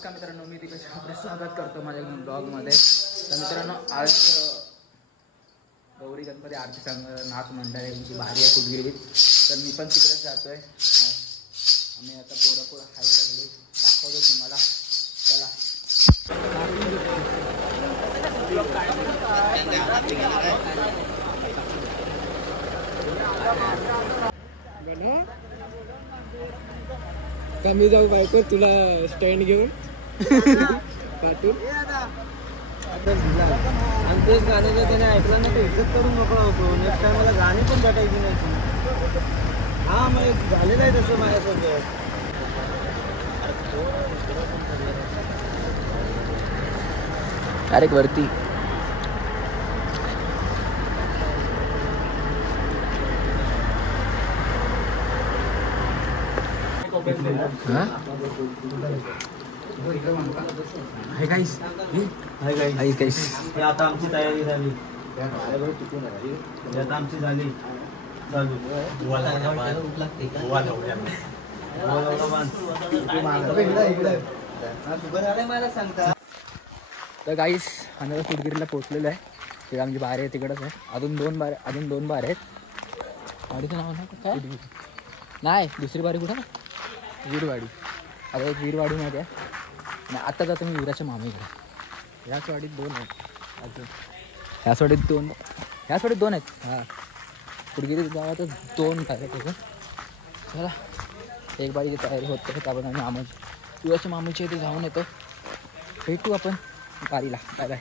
नमस्कार मित्रांनो, मी दीपेश आपले स्वागत करतो माझ्या ब्लॉगमध्ये. तर मित्रांनो, आज गौरी गणपती आरती संघ नाच मंडळाची भारी आहे कुलगिरीत. तर मी पण तिकडेच जातोय. आम्ही आता पोरं हाय सगळे दाखवतो तुम्हाला. चला कमी जाऊ बायको तुला स्टँड घेऊन पाठवून. आणि तेच गाणं जर त्याने ऐकलं ना तर इज्जत करून मोकळा होतो. नेक्स्ट टाइम मला गाणी पण भेटायची नाही. हा मग झालेलं आहे तसं माझ्यासोबत. डायरेक्ट वरती. हाय गाईस, आता आमची तयारी झाली. आता आमची झाली चालू. तर गाईस आम्ही कुलगिरीला पोहोचलेलो आहे. तिकडे आमची बार आहे, तिकडंच आहे. अजून दोन बार आहेत. गाडीचं नाव काय नाही, दुसरी बारी कुठं वीरवाडी. आता एक वीरवाडीमध्ये आहे आणि आता जातो मी वीराच्या मामीकडे. याच वाडीत दोन आहेत अजून. ह्याच वाडीत दोन आहेत. हां, कुलगिरी गावातच दोन आहेत अजून. चला एक बारीची तयारी होते. त्यामुळे आम्ही वीराच्या मामीच्या इथे जाऊन येतो. भेटू आपण गाडीला. Bye bye.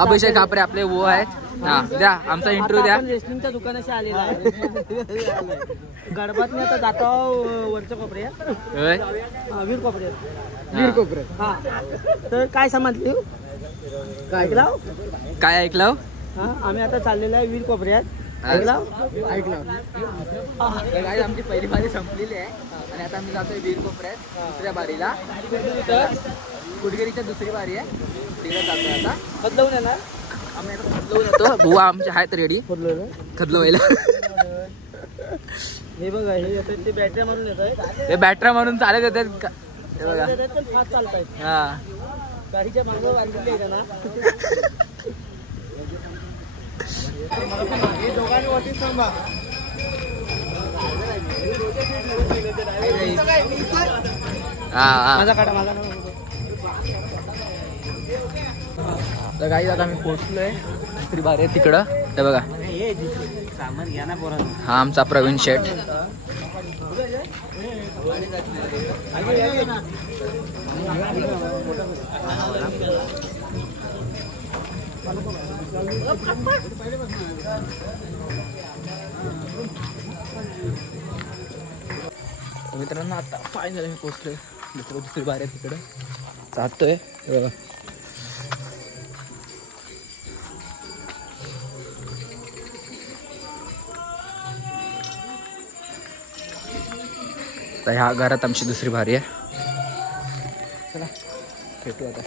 अभिषेक कापरे आपले वो आहेत. हा द्या आमचा इंटरव्ह्यू द्या. रेशनिंगच्या दुकानाशी आलेला आहे. गडबात मी आता जातो वरच्या कोपऱ्यात. वीर कोपऱ्यात. हा तर काय समजली काय ऐकलं. हा आम्ही आता चाललेलो आहे वीर कोपऱ्यात. ऐकलं. आमची पहिली बारी संपलेली आहे आणि आता आम्ही जातोय वीर कोपऱ्यात दुसऱ्या बारीला. कुलगिरीच्या दुसरी बारी आहे, तिला जातोय आता. बदलवून येणार आम्ही आता खदलवून येतो. बुवा आमचे आहेत रेडी खदलवायला. हे बघा हे बॅटरी म्हणून येत आहे. हे बॅटरी म्हणून चालत येतात. हे बघा फास्ट चालतायत. हा गाडीच्या मागं बांधलेली आहे ना. दोघांनी वाटीत थांबा. माझा काढा माझा. तर काही आता आम्ही पोहोचलोय दुसरी बारी आहे तिकडं. ते बघा सामान घ्या ना पोरांनो. हा आमचा प्रवीण शेठ. मित्रांनो आता फायनल मी पोहोचलोय दुसरी बारी आहे तिकडं जातोय. बघा ह्या घरात आमची दुसरी बारी आहे. चला भेटू आता.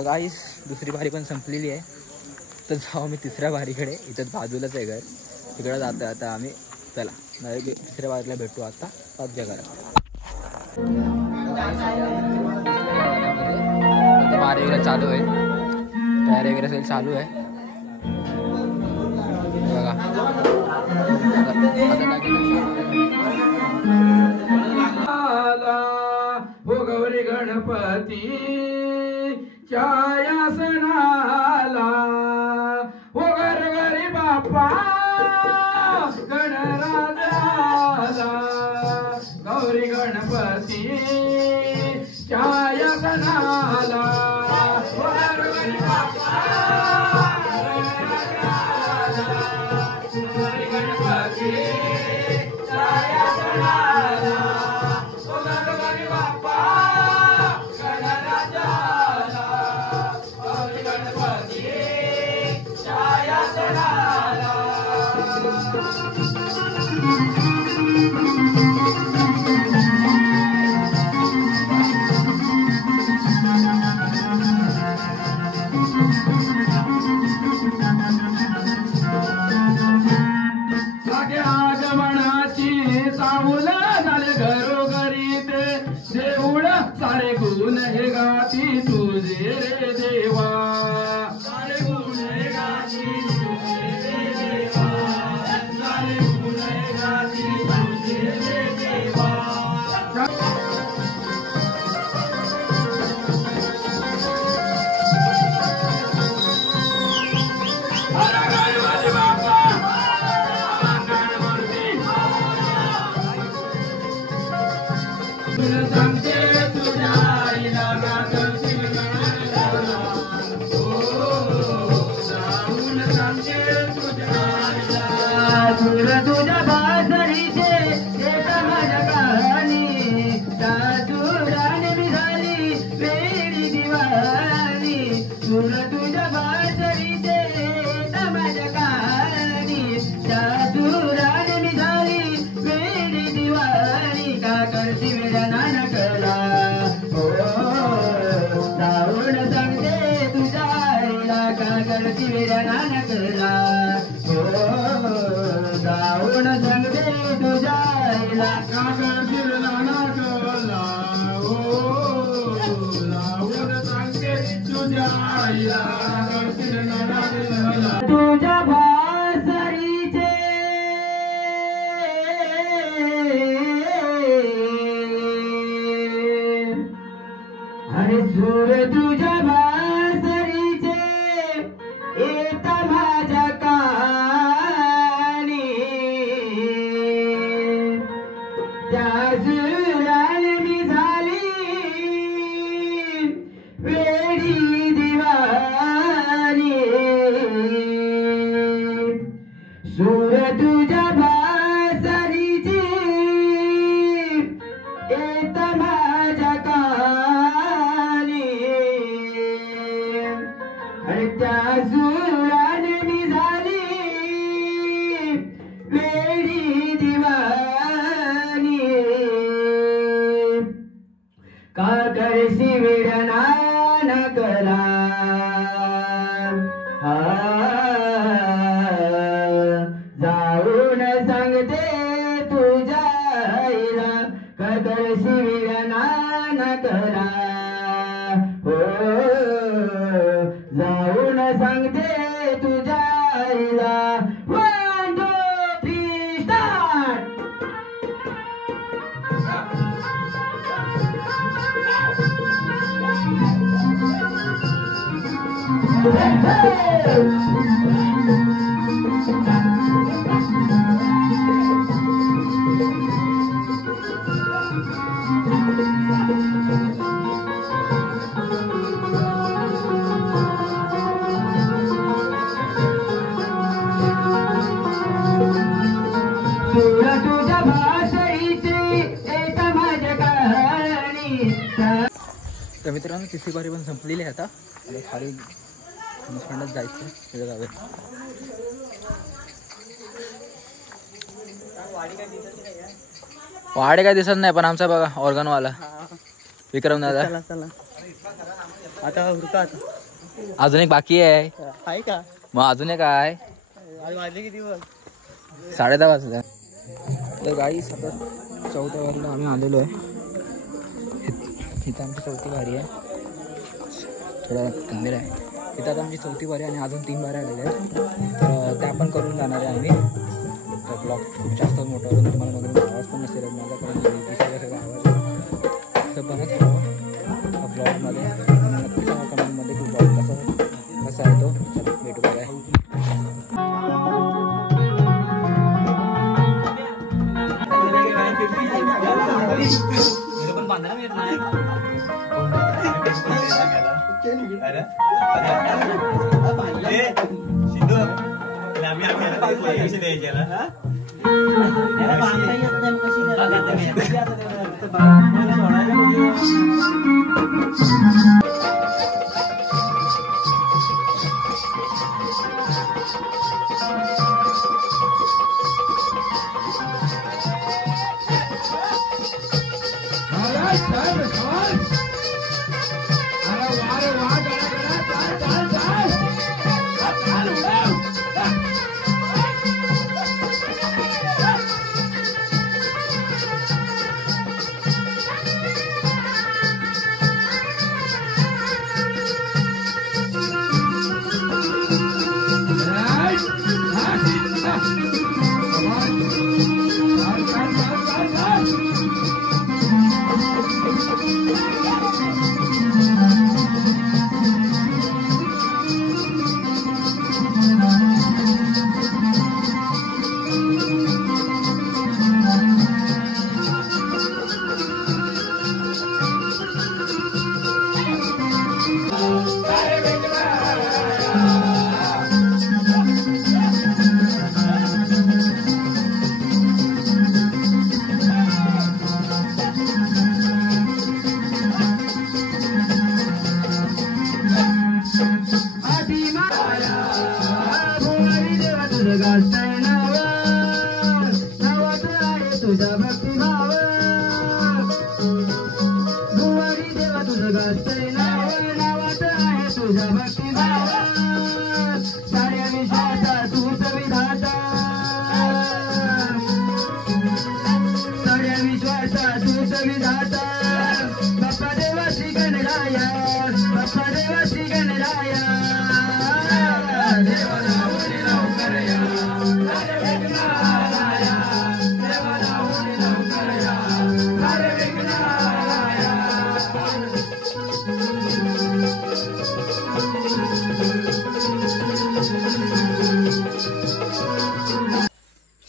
तर गाईस दुसरी बारी पण संपलेली आहे. तर जाऊ मी तिसऱ्या बारीकडे. इथं बाजूलाच आहे घर. तिकडं जातो आता आम्ही. चला नाही तिसऱ्या बारीला भेटू आता पाचच्या घरात. बारी वगैरे चालू आहे. तयारी वगैरे सगळी चालू आहे बघा. हो गौरी गणपती छाया सणाला हो गरगरी बाप्पा गणराजाला गौरी गणपती छाया सणाला हो गरगरी बाप्पा गणराजाला गौरी गणपती छाया सणाला हो गरगरी बाप्पा सारे गुण हे गाती तुझे रे देवा सारे गुण हे गाती तुझे रे देवा सारे गुण हे गाती तुझे रे देवा तुझ्या बाजरीचे माझ्या कहाणी सासुराने निघाली वेडी दिवाणी तुझ्या बाजरीचे माझ्या कहाणी सासुराने निघाली वेडी दिवाणी का करती वेड्या नानकला हो जाऊन सांगते तुझ्या आईला का करती वेड्या नानकला हो जाऊन सांगते तुझ्या आईला का करती वेड्या नानकला हो जाऊन सांगते तुझ्या आईला करती वेड्या नानकला तुझ्या भासरीचे अरे सूर तुझ्या भासरीचे येता माझ्या कानी त्या सुराने मी झाली वेडी दिवाणी सूर तुझ्या भासरीचे येता माझ्या कानी अरे त्या सुराने मी झाली वेडी दिवाणी का करशी वेड्या नानकला जाऊन सांगते तुझ्या आईला का करशी वेड्या नानकला हो जाऊन सांगते तुझ्या आईला 1 2 3 स्टार्ट तर मित्रांनो तिसरी बारी पण संपलेली आहे आता खाली फंडात जायचं तिथं जावे. वाडे काय दिसत नाही पण आमचा बघा ऑर्गनवाला विक्रम दादा. आता अजून एक बाकी आहे आहे का मग अजून एक काय वाजले किती बघ 10:30 वाजल्या. तर गाडी सतत 4थ्या वारीला आम्ही आलेलो आहे. इथं आमची 4थी वारी आहे. थोडा गंभीर आहे. इथं आता आमची 4थी वारी आणि अजून 3 वाऱ्या आलेल्या आहेत. तर त्या पण करून जाणार आहे आम्ही. तर ब्लॉग खूप जास्त मोठा होतो. तुम्हाला मधून आवाज पण नसेल माझा कारण सगळा आवाज तर बनत राहावं ब्लॉगमध्ये. नक्की सांगा कमेंटमध्ये की ब्लॉग कसा आहे तो. भेटू बघा.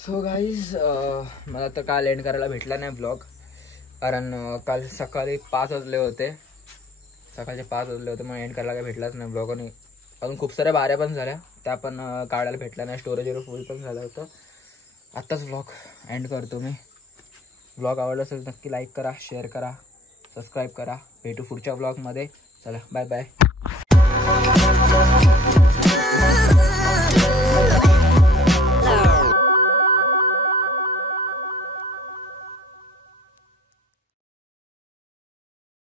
सो गाईज मला तर काल एंड करायला भेटला नाही ब्लॉग कारण काल सकाळी 5 वाजले होते. सकाळचे 5 वाजले होते मग एंड करायला काय भेटलाच नाही ब्लॉग. आणि अजून खूप साऱ्या बाऱ्या पण झाल्या त्या पण काढायला भेटल्या नाही. स्टोरेज वगैरे फुल पण झालं होतं. आत्ताच ब्लॉग एंड करतो मी. ब्लॉग आवडला असेल नक्की लाईक करा, शेअर करा, सबस्क्राईब करा. भेटू पुढच्या ब्लॉगमध्ये. चला बाय बाय.